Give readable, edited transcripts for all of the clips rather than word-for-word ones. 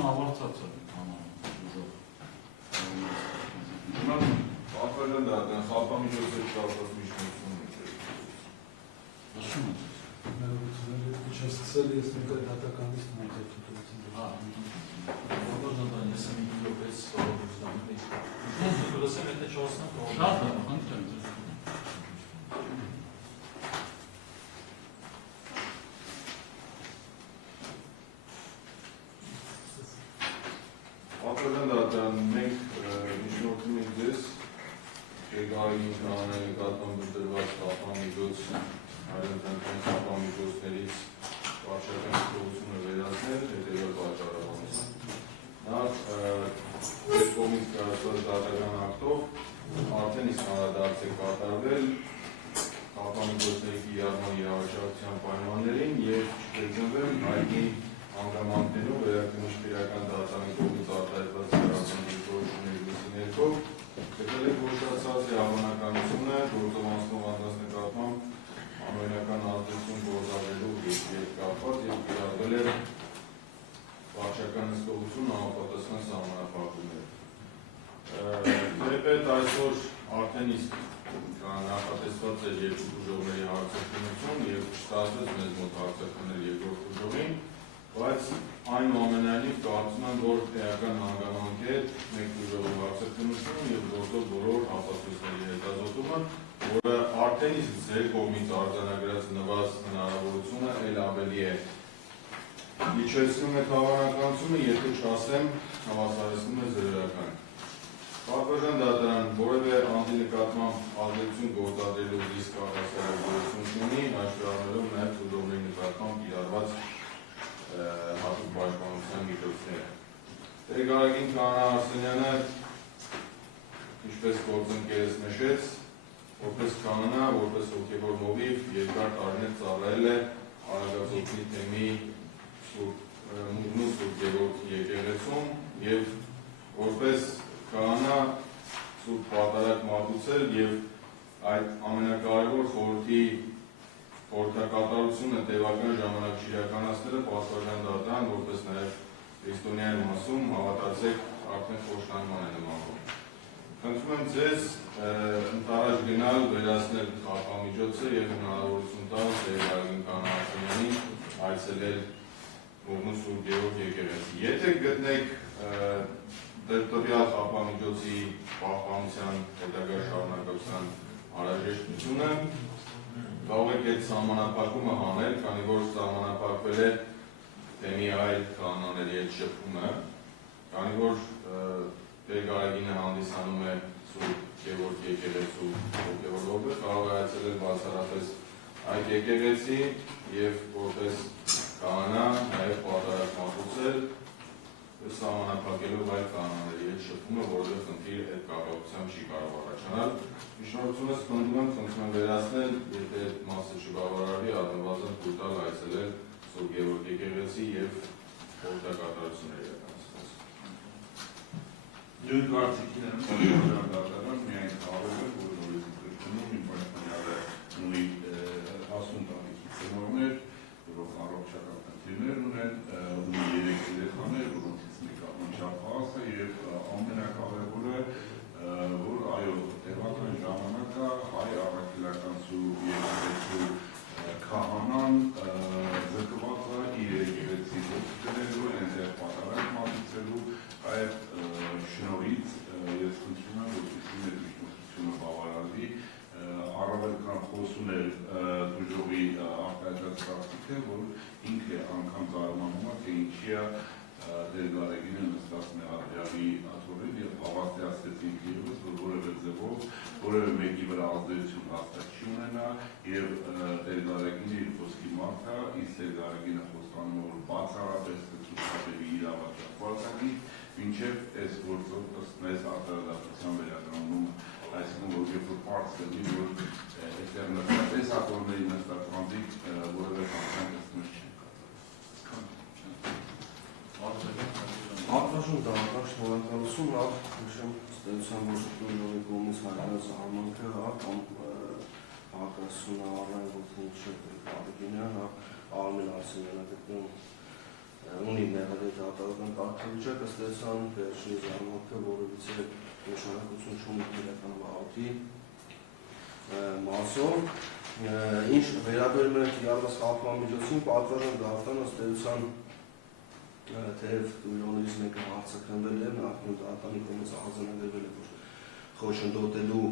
Գործողությունը ավարտած է Պատվերն դատան խափամիջոցը կապված միջնություն Չստացել ես նույն դատականից նույնիսկ Բոլոր դատան ես եմ իդիոպես ստորոբուզդանում լսեմ եթե չոսնեմ շատ խնդրեմ Պատվերն դատան մենք միջնորդում ենք ձեզ Շեգարին կանանայի նկատմամբ դրված խափամիջոց հայրենական խափամիջոցներից վարչական ստորությունը վերացնել հետևյալ պատճառաբանությամբ Նախ այս կողմից կայացված դատական ակտով արդեն իսկ հանրադարձ է կատարվել խափամիջոցների կիրառման իրավաչափության պայմաններին եւ չկրկնվեն հայտնի հանգամանքներով վերակնշտիրական դատարանի կողմից արտահայտված իրավական դիրքորոշումների լույսի ներքո գտել է ոչնչացած է հավանականությունը գործողանցնող անձանց նկատմամբ անօրինական ազդեցություն գործադրելու հետ կապված եւ կիրառվել է վարչական հսկողություն համապատասխան սահմանափակումներ։ Թեպետ այսօր արդեն իսկ նախատեսված է երկու ուժողների հարցաքննություն եւ չստացվեց մեզ մոտ հարցաքննել երկրորդ ուժողին, բայց այնուամենայնիվ կարծում եմ, որ էական հանգամանք է մեկ ուժողի հարցաքննությունը եւ գործող բոլոր ապացույցների հետազոտումը, որը արդեն իսկ ձեր կողմից արձանագրած նվազ հնարավորությունը ել ավելի է իջեցնում է հավանականությունը, եթե չասեմ հավասարեցնում է զրոյական։ Պատվերժան դատարան որևէ անձի նկատմամբ ազդեցություն գործադրելու ռիսկ հավասարեցություն չունի, հաշվի առնելով նաև ուժողների նկատմամբ կիրառված հատուկ պաշտպանության միջոցները։ Տեր-Գարագին Քահանա Արսենյանը, ինչպես գործընկերս նշեց, որպես քահանա, որպես հոգևոր հովիվ երկար տարիներ ծառայել է Արագածոտնի թեմի Մուգնու Սուրբ Գևորգ եկեղեցում եւ որպես քահանա Սուրբ Պատարագ մատուցել եւ այդ ամենակարևոր խորհրդի խորհրդակատարությունը տևական ժամանակ իրականացնելը պատվերժան դատարան, որպես նաեւ քրիստոնյայի մասում հավատացեք արդեն խոշտանգման է նմանվում։ Խնդրում եմ ձեզ ընթരാճ գնալ վերացնել խափամիջոցը եւ հնարավորություն տալ Տեր-Գարագին Քահանա Արսենյանին այցելել Մուգնու Սուրբ Գևորգ եկեղեցի։ Եթե գտնեք տվյալ խափամիջոցի պահպանության հետագա շարունակության անհրաժեշտությունը, կարող եք այդ սահմանափակումը հանել, քանի որ սահմանափակվել է թեմի այլ քահանաների հետ շփումը, քանի որ Տեր-Գարագինը հանդիսանում է Սուրբ Գևորգ եկեղեցու հոգևոր հովիվ, կարող է այցելել բացառապես այդ եկեղեցի եւ որպես քահանա նաեւ պատարագ մատուցել սահմանափակելով այլ քահանաների հետ շփումը, որովհետեւ խնդիր այդ կապակցությամբ չի կարող առաջանալ։ Շնորհակալությունս խնդրում եմ վերացնել, եթե այդ մասը չբավարարվի, առնվազն թույլ տալ այցելել Սուրբ Գևորգ եկեղեցի եւ խորհրդակատարություններ իրականացնել։ Նույն կարծիքին եմ պատվերժան դատարան միայն կարող է որ նորից կրկնում իմ պաշտպանյալը ունի հասուն տարիքի ծնողներ, որոնք առողջական խնդիրներ ունեն, ունի 3 երեխաներ, որոնցից մեկը անչափ հաս է եւ ամենակարևորը որ այո տևական ժամանակա հայ առաքելական Սուրբ եկեղեցու քահանան զրկված է իր եկեղեցի ուսուցչելու, այնտեղ պատարագ մատուցելու այդ շնորհիվ ես խնդրում եմ որպեսզի մեր միջնորդությունը բավարարվի առավել քան խոսում էր դժողի արտահայտած կարծիքը, որ ինքը անգամ զարմանում է, թե ինչի է Տեր-Գարագինը նստած Մեղադրյալի աթոռին եւ հավաստիացրեց ինքը ևս, որ որևէ ձևով որևէ մեկի վրա ազդեցություն հաստատ չի ունենա եւ Տեր-Գարագինը իր խոսքի մարդը, իսկ Տեր-Գարագինը խոստանում է, որ բացառապես ցուցաբերի իրավաչափված անի, մինչեւ այս գործով ըստ մեզ արտադրության վերականգնում, այսինքն որ երբ որ պարզ լինի, որ այդտեղ նստած այս աթոռների նստած անձիկ որևէ բան կստմես չեն Արտաշուն դառնալ շնորհակալություն, լավ նշեմ ստեղծության որ ժողովի կողմից հայտնած արմանքը կամ հակասությունը առնային որ թե ինչ Արագինը Արմեն Արսենյանը գտնում ունի մեղադի դատարական կարգավիճակ, ըստ էության վերջին զարմանքը որևիցե նշանակություն չունի քրեական մահացի մասով, ինչ վերաբերում է իրավաս խախտումամիջոցին, պատվարժան դատան ըստ էության թեև դույլոներից մեկը հարցակրվել է, նախնյուն դատանի կողմից արձանագրվել է, որ խոչընդոտելու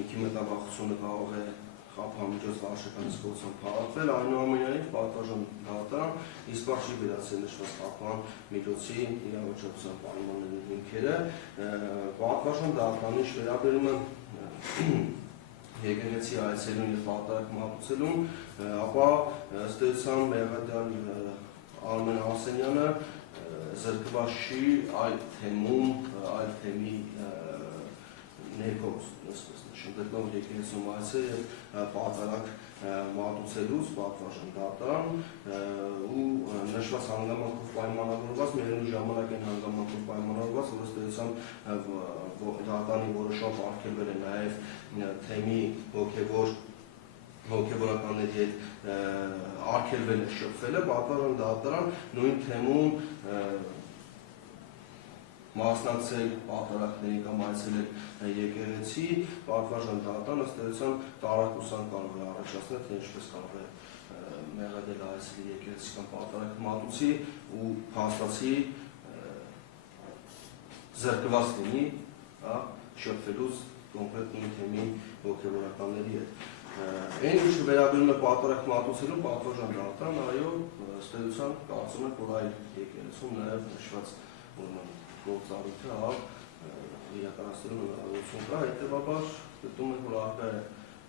ինքի մտավախությունը կարող է խախտումամիջոց վարչականից կողմից փառատվել, այնուամենայնիվ պատվարժան դատարան իսկական չի վերացել նշված խախտումամիջոցի իրավաչափության պայմանների հիմքերը, պատվարժան դատարանի վերաբերում է եկեղեցի այցելուն և պատարակ մատուցելուն, ապա ըստ էության մեղադար Արմեն Արսենյանը զրկված չի այլ թեմում, այլ թեմի ներքո գտնող եկեղեցում այցել և պատարակ մատուցելուց պատվարժան դատարան ու նշված հանգամանքով պայմանավորված, միևնույն ժամանակ են հանգամանքով պայմանավորված, որ ըստ էության դատարանի որոշումը արգելվել է նաև թեմի հոգևորականների հետ արգելվել է շփվելը, պատվարժան դատարան նույն թեմում մասնակցել պատարակների կամ այցելել եկեղեցի, պատվարժան դատարան ըստ էության տարակուսան կարող է առաջացնել, թե ինչպես կարող է մեղադել այցելի եկեղեցի կամ պատարակ մատուցի ու փաստացի զրկված լինի շփվելուց կոնկրետ նույն թեմի հոգևորականների հետ։ Այն ինչը վերաբերում է պատարակ մատուցելուն, պատվարժան դատարան, այո, ըստ էության կարծում եմ, որ այլ եկեղեցում նաև նշված գործառույթը իրականացնելու հնարավորություն կա, հետևաբար գտնում եմ, որ առկա է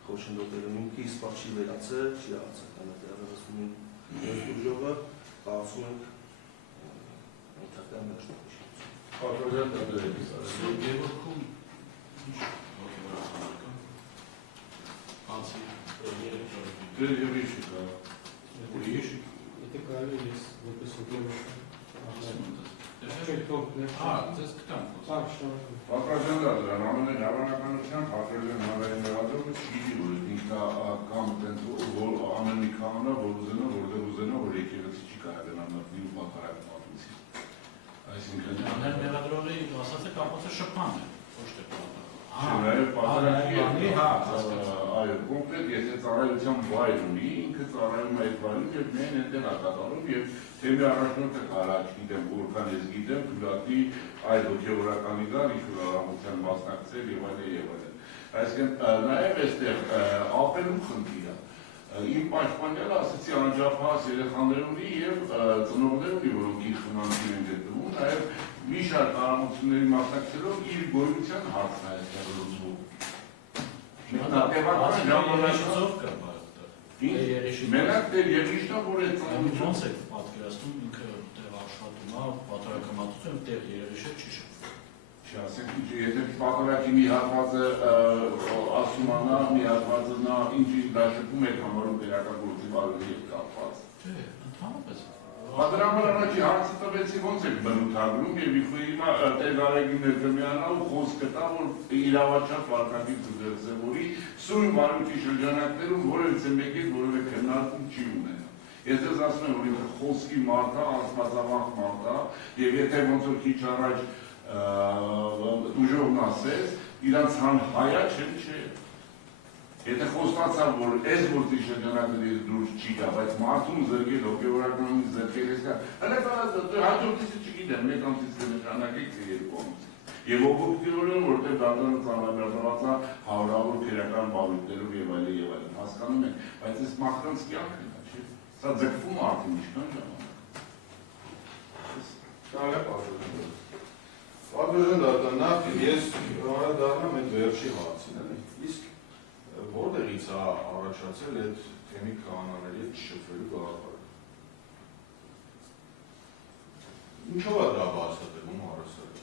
խոչընդոտելու հիմքը իսկական չի վերացել, չի արձականը դեռևս նույն ուժովը, կարծում ենք ընդհանրապես դաշնակցություն։ Պատվարժան դատարան Գևորգում ինչ հոգևորականներ կան։ Բացի Դեր եւ ինչ կա։ ուրիշ Եթե կարելի է ես որպես հոգևոր ձեզ կտամ Պատվարժան դատարան ամենայն հավանականությամբ հաշվելն հանրային մեղադրումը չի որ ինքնա կամ ամեն մի կանոնը որ ուզենա որտեղ ուզենա որ եկեղեցի չի կարողանա նույն պատարակ մատուցի։ Այսինքն Հանրային մեղադրողի ասածը կապված է շփման է, ոչ թե Նաև պատարակի այո, կոնկրետ եթե ծառայության վայր ունի, ինքը ծառայում է այդ վայրում և միայն այնտեղ է կատարում և թեմի առաջնորդը կարա չգիտեմ, որքան ես գիտեմ, թույլատրի այդ հոգևորականի գալ, ինչ-որ արարողության մասնակցել և այլն և այլն։ Այսինքն նաև այստեղ ապելու խնդիր է։ Իմ պաշտպանյալը ասացի անջափահաս երեխաներ ունի և ծնողներ ունի, որոնք իր խնամքին են գտնվում, նաև մի շարք արարողությունների մասնակցելով իր գոյության հարցն է այստեղ լուծվում։ Մեկնատևական ժամանակով կա Մենակ դեր երիշտա, որ է ծանոթ ոնց եք պատկերացնում ինքը տեղ աշխատում է, պատարակը մատուցում, տեղ երեշը չի շփվում։ Չասենք, եթե պատարակի մի հատվածը ասում անա, մի հատվածը նա ինչի դա շփում եք համարում տեղական գործի բարերի հետ կապված։ Չէ, ընդհանրապես։ Պատրամար առաջի հարցը տվեցի ոնց եք բնութագրում և հիմա տեր Արեգին Ներգրմյանն ու խոսքը տա, որ իրավաչափ վարքագիծ ձևավորի սույն վարույթի շրջանակներում որևիցե մեկից որևէ քննարկում չի ունենա։ Ես ձեզ ասում եմ, որ ինքը խոսքի մարդ է, աստվածավախ մարդ է, և եթե ոնց որ քիչ առաջ ուժովն ասեց, իրանց հայա չէ։ Եթե խոստացավ, որ այս գործի շրջանակներից դուրս չի գա, բայց մարդուն զրկել, հոգևորականից զրկել ես կա, հաջորդիցը չգիտեմ, մեկ ամսից նշանակեք, թե երկու ամսից։ Եվ օբյեկտիվորեն, որտեղ դատարանը ծանրաբեռնված է հարյուրավոր քրեական բարույթներով եւ այլն, հասկանում եք, բայց այս մարդկանց կյանքն է, չէ՞։ Սա ձգվում է արդեն ինչքան ժամանակ։ Կարելի է պատասխանել։ Պատասխան դատարան, նախ ես դառնամ այդ վերջի հարցին, էլի։ Իսկ որտեղից է առաջացել այդ թեմի կանոնների հետ շփվելու գաղափարը։ Ինչով է դա բացատրվում առասարակ։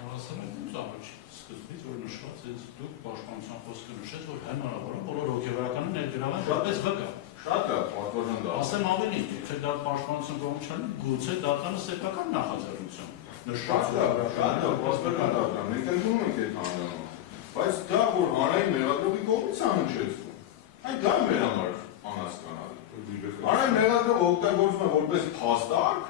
Առասարակում առաջ սկզբից որ նշված է դուք պաշտպանության խոսքը նշեց, որ հնարավոր է բոլոր հոգևորականը ներգրավել որպես վկա։ Շատ է պատվարժան դա։ Ասեմ ավելի, եթե դա պաշտպանության կողմից չլինի, գուցե դատարանը սեփական նախաձեռնություն նշված Շատ է, պատվարժան դատարան, մենք ընդունում ենք այդ հանգամանքը։ Բայց դա որ հանրային մեղադրողի կողմից է հնչեցվում, այն դա մեր համար անհասկանալի։ Արայն մեղադրը օգտագործվում է որպես փաստարկ,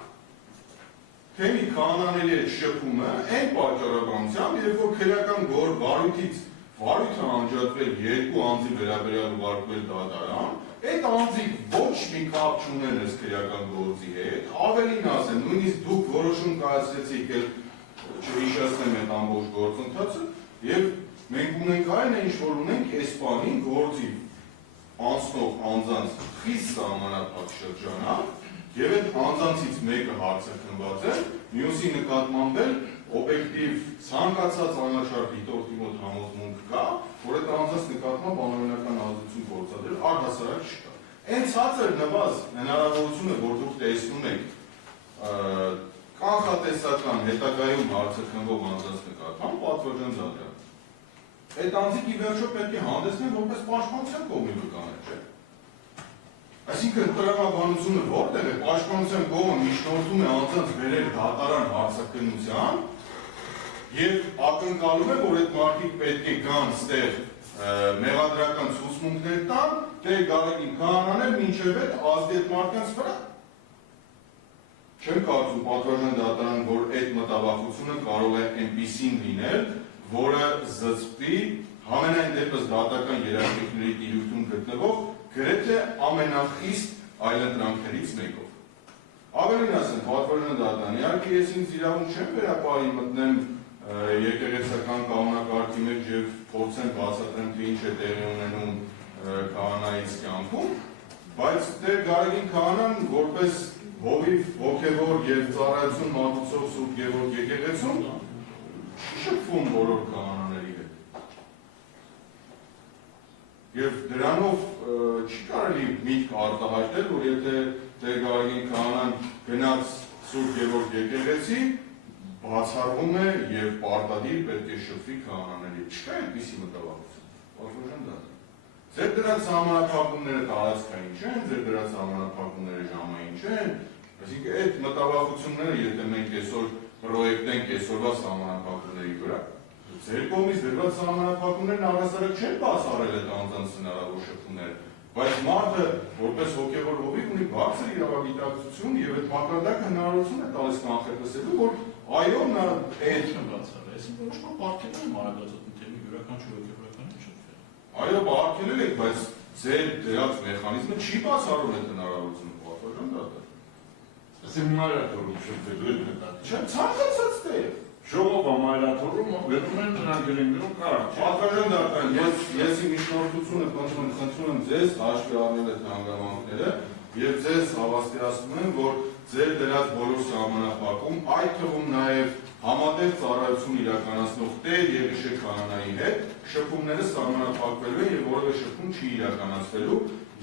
թե մի քահանաների հետ շփումը այն պատճառաբանությամբ, երբ որ քրեական գոր վարույթից վարույթը անջատվել երկու անձի վերաբերյալ ուղարկվել դատարան, այդ անձիկ ոչ մի կապ չունեն այս քրեական գործի հետ, ավելին ասեմ, նույնիսկ դուք որոշում կայացրեցիք չհիշեցնեմ այդ ամբողջ գործընթացը, եւ մենք ունենք այն ինչ որ ունենք այս բանին գործի անցնող անձանց խիստ սահմանափակ շրջանակ, եւ այդ անձանցից մեկը հարցակնված է, մյուսի նկատմամբ էլ օբյեկտիվ ցանկացած անաչառ դիտորդի մոտ համոզմունք կա, որ այդ անձանց նկատմամբ անօրինական ազդեցություն գործադրել առհասարակ չկա։ Այն ցածր նվազ հնարավորությունը, որ դուք տեսնում եք կանխատեսական հետագայում հարցակնվող անձանց նկատմամբ պատվոջան դատարան։ Այդ անձիկ ի վերջո պետք է հանդեսնեն որպես պաշտպանության կողմի վկաներ, չէ՞։ Այսինքն տրամաբանությունը որտեղ է, պաշտպանության կողմը միջնորդում է անձանց բերել դատարան հարցակնության եւ ակնկալում է, որ այդ մարդիկ պետք է գան ստեղ մեղադրական ցուցմունքներ տան, դե Գարեգին քահանաներ մինչեւ այդ ազդի այդ մարդկանց վրա։ Չեմ կարծում պատվոջան դատարան, որ այդ մտավախությունը կարող է այնպիսին լինել, որը զսպի համենայն դեպս դատական երաշխիքների տիրույթում գտնվող գրեթե ամենախիստ այլընտրանքներից մեկով։ Ավելին ասեմ, պատվոջան դատարան, իհարկե ես ինձ իրավունք չեմ վերապահի մտնեմ եկեղեցական կանոնակարգի մեջ եւ փորձեմ բացատրեմ, թե ինչ է տեղի ունենում քահանայից կյանքում, բայց դե Գարեգին քահանան որպես հովիվ, հոգևոր եւ ծառայություն մատուցող Սուրբ Գևորգ եկեղեցում շփվում բոլոր քահանաների հետ։ Եվ դրանով չի կարելի միտք արտահայտել, որ եթե Տեր Գարեգին քահանան գնաց Սուրբ Գևորգ եկեղեցի, բացառվում է եւ պարտադիր պետք է շփվի քահանաների հետ։ Չկա այնպիսի մտավախություն։ Պատվոջան դա։ Ձեր դրանց համանախապակումները տարածքային չեն, ձեր դրանց համանախապակումները ժամային չեն, այսինքն այդ մտավախությունները, եթե մենք այսօր պրոյեկտենք այսօրվա համանախապակումների վրա, ձեր կողմից դրված համանախապակումներն առհասարակ չեն բացառել այդ անձանց հնարավոր շփումները, բայց մարդը որպես հոգևոր հովիվ ունի բարձր իրավագիտակցություն եւ այդ մակարդակը հնարավորություն է տալիս կանխատեսելու, որ այո, նա այդ բացառել, այսինքն ոչ մի պարտքեր են մարագացած թեմի յուրաքանչյուր հոգեվորական շփվել։ Այո, բարձրել եք, բայց ձեր դրած մեխանիզմը չի բացառում այդ հնարավորությունը պատվոջան դատարան։ Ասեմ մայրաթորում շփվելու են հետա։ Չեմ ցանկացած թե Ժողովը մայրաթորում վերում են նրանք գրենում կարող։ Պատվոջան դատարան, ես իմ միջնորդությունը խնդրում եմ ձեզ հաշվի առնել այդ հանգամանքները եւ ձեզ հավաստիացնում եմ, որ ձեր դրած բոլոր սահմանափակում, այդ թվում նաեւ համատեղ ծառայություն իրականացնող Տեր Եղիշե քահանայի հետ շփումները սահմանափակվելու են եւ որևէ շփում չի իրականացվելու,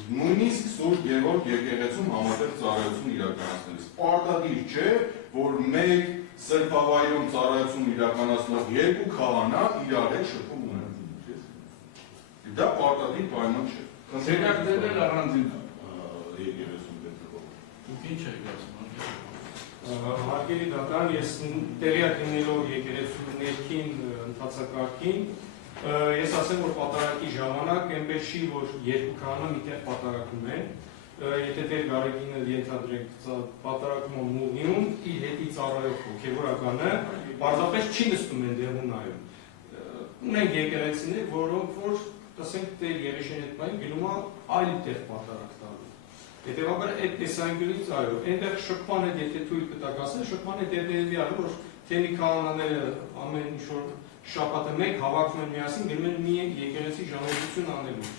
նույնիսկ Սուրբ Գևորգ եկեղեցում համատեղ ծառայություն իրականացնելիս։ Պարտադիր չէ, որ մեկ սրբավայրում ծառայություն իրականացնող երկու քահանա իրար հետ շփում ունեն։ Դա պարտադիր պայման չէ։ Սեքարտերն առանձին եկեղեցում գտնվող։ Դուք ինչ եք ասում։ Հարգելի դատարան, ես տեղյակ լինելով եկեղեցու ներքին ընթացակարգին, ես ասեմ, որ պատարակի ժամանակ այնպես չի, որ երկու քահանա միտեղ պատարակում են, եթե Տեր Գարեգինը ենթադրենք պատարակումը Մուղիում, իր հետի ծառայող հոգևորականը պարզապես չի նստում են դեղում նայում։ Ունենք եկեղեցիներ, որոնք որ, ասենք, Տեր Եղիշեն հետ մային գնում է այլ տեղ պատարակ տալու։ Հետևաբար այդ տեսանկյունից այո, այնտեղ շփման հետ եթե թույլ կտակ ասել, շփման հետ երբևէ արել, որ թեմի քահանաները ամեն ինչ որ շաբաթը մեկ հավաքվում են միասին, գնում են մի եկեղեցի ժամանակություն անելու։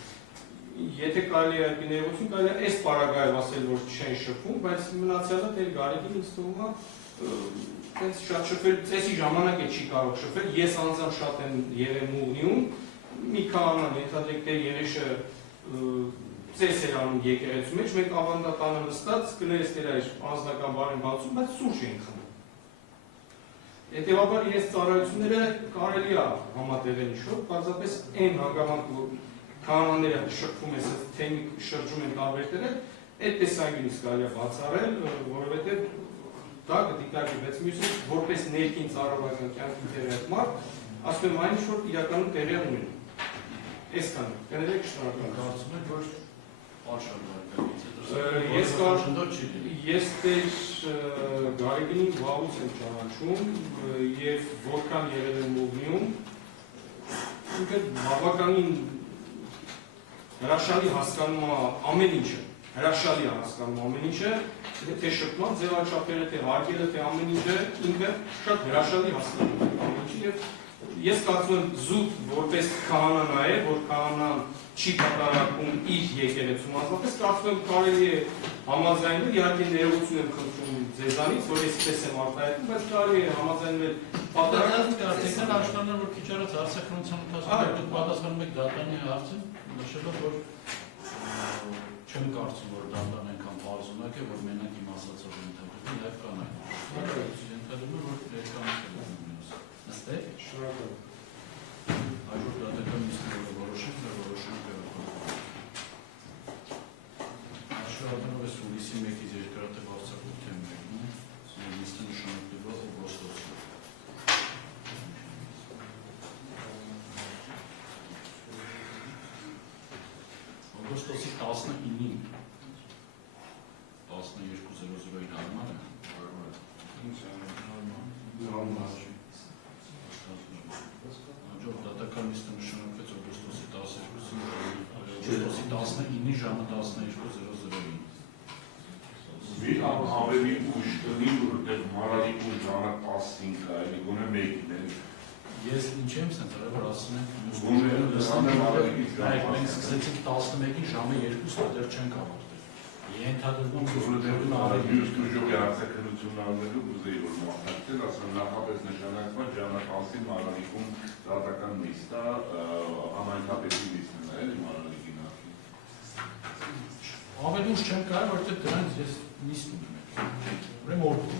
Եթե կարելի է այդ ներողություն, կարելի է այս պարագայով ասել, որ չեն շփվում, բայց մնացյալը Տեր Գարեգին ինձ թվում է այդպես շատ շփվել, ծեսի ժամանակ է չի կարող շփվել, ես անձամբ շատ եմ եղել Մուղնիում, մի քահանան ենթադրենք Տեր Եղիշը ծես էր անում եկեղեցու մեջ, մենք ավանդատանը նստած կներես Տեր այս անձնական բառին բացում, բայց սուրճ էին խմում։ Հետևաբար ես ծառայությունները կարելի է համատեղել ինչ-որ, պարզապես այն հանգամանքը, որ քահանաները շփվում են, թեմի շրջում են տարբեր տեղեր, այդ տեսանկյունից կարելի է բացառել, որովհետև դա կդիտարկի, բայց մյուսը որպես ներքին ծառայական կյանքի տեղյակ մարդ, ասում եմ այն ինչ որ իրականում տեղյակ ունեն։ Այսքանը, կներեք շնորհակալ։ Կարծում եք, որ Ես դեր Գարեգինին վաղուց եմ ճանաչում և որքան եղել եմ Լովնիում, ինքը բավականին հրաշալի հասկանում ամեն ինչը, թե շփման ձևաչափերը, թե հարգելը, թե ամեն ինչը, ինքը շատ հրաշալի հասկանում ամեն ինչը և ես կարծում եմ զուտ որպես քահանա նաև, որ քահանան չի կատարակում իր եկեղեցում ազգապես, կարծում եմ կարելի է համաձայնել, իհարկե ներողություն եմ խնդրում ձեզանից, որ ես պես եմ արտահայտում, բայց կարելի է համաձայնել Արդեն աշտանն որ քիչ արած հարցակրոնության ընթացքում դուք պատասխանում եք դատանի հարցին, նշելով որ չեմ կարծում որ դատան այնքան բարձունակ է, որ մենակ իմ ասածով ընդհանրում նաև կան այն։ Ենթադրում եմ որ ներկայացնում եմ։ Նստեք։ Շնորհակալ։ Այժմ դատական նիստը որոշենք, դա որոշենք Աշխատանով ես հուլիսի 1-ից երկրատև արձակուրդ եմ մեկնում, նիստը նշանակდება օգոստոսում։ Օգոստոսի 19-ին 12:00-ի հարմար է։ Հաջորդ դատական նիստը նշանակվեց օգոստոսի 12-ին, օգոստոսի 19-ի ժամը 12:00-ին։ Ավելի ուշ տնի, որտեղ մարալի ուշ ժամը 15 այլի գոնե մեկին է։ Ես ինչ եմ սենց արել, որ ասում ենք մենք սկսեցինք 11-ին ժամը 2-ը դեռ չենք ավարտել։ Ենթադրվում մյուս դուժողի արձակնությունն անելու ուզեի որ մասնակցել, ասում նախապես նշանակված ժամը 10-ին Մարալիկում դատական նիստ է, համայնքապետի նիստն է, էլի Մարալիկի նախին։ Ավելի ուշ չեմ կարող, որովհետև դրանից ես նիստ ունեմ։ Ուրեմն օրգուտ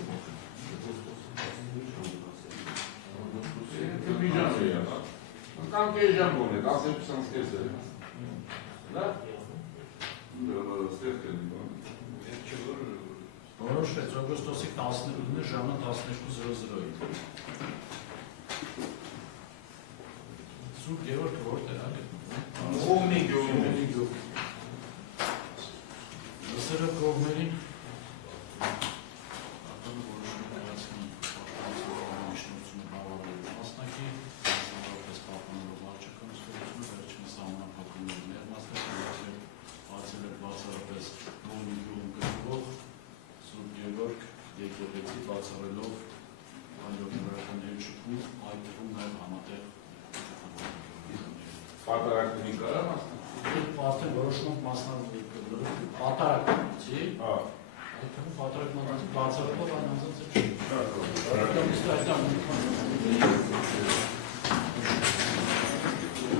Կամ կես ժամ գոնե, 10-20 կես է։ Դա? Ստեղ կենի բան։ Որոշվեց օգոստոսի 19-ը ժամը 12:00-ին։ Սուրբ Գևորգը որտեղ է գտնվում։ Օմնի գյուղում։ Լսերը կողմերին բացառելով այլոքնորական հեչուկում, այդ թվում նաև համատեղ Պատարակների կարա մասնակցել։ Արդեն որոշում պատարակնացի, այդ թվում պատարակնացի բացառելով այն անձանց է չի։